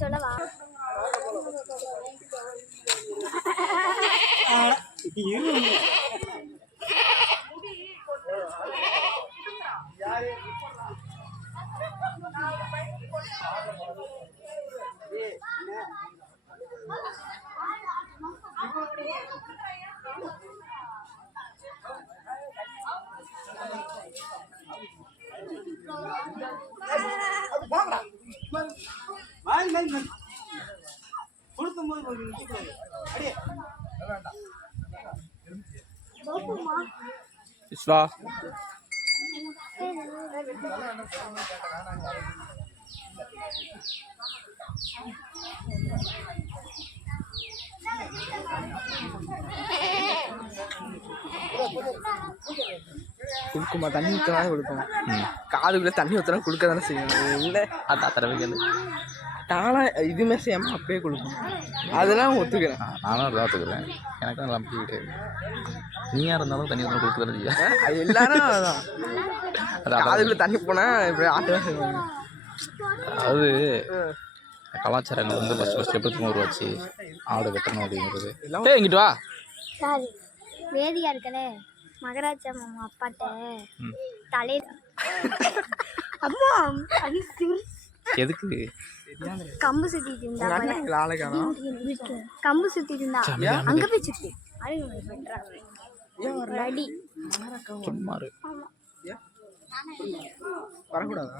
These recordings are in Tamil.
சொல்லவா விஸ்வா கொடுக்குமா தண்ணி ஊற்றினா கொடுக்கும் காதுக்குள்ளே தண்ணி ஊற்றினா கொடுக்க தானே செய்யணும் இல்லை அதான் தடவைகள் நானும் இதுமாரி செய்யாமல் அப்படியே கொடுக்கும் அதெல்லாம் ஒத்துக்கிறேன். நானும் அதை ஒத்துக்கிறேன். எனக்கும் நல்லா நம்பிக்கிட்டு நீயாக இருந்தாலும் தண்ணி ஊற்றினா கொடுக்குறது இல்லையா? அது எல்லாரும் அதான் காதுக்குள்ளே தண்ணி போனால் இப்படி ஆட்டதான் செய்வாங்க. அதாவது கலாச்சாரங்கள் வந்து ஃபஸ்ட்டு எப்படி உருவாச்சு ஆடு வெட்டணும் அப்படிங்கிறது. இங்கிட்டு வா. சாரி வேதியா இருக்கலே மகராஜா மாமா அப்பாட்ட தலையில அம்மா அது எதுக்கு கம்பு சுத்திட்டு இருந்தா கம்பு சுத்திட்டு இருந்தா அங்க போய் சுத்தி ரெடி சும்மா வரக்கூடாதா?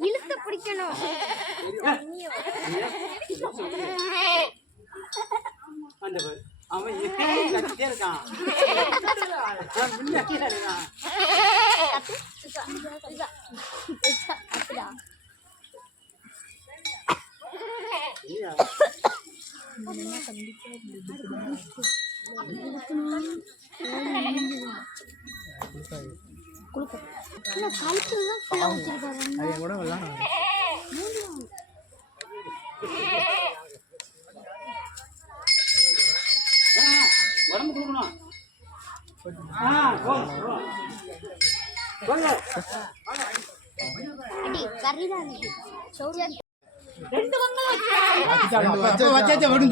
இழுத்து பிடிக்கணும். கூட விளாட உடம்பு கொடுக்கணும்.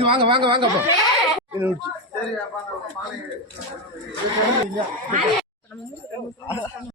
வாங்க வாங்க வாங்க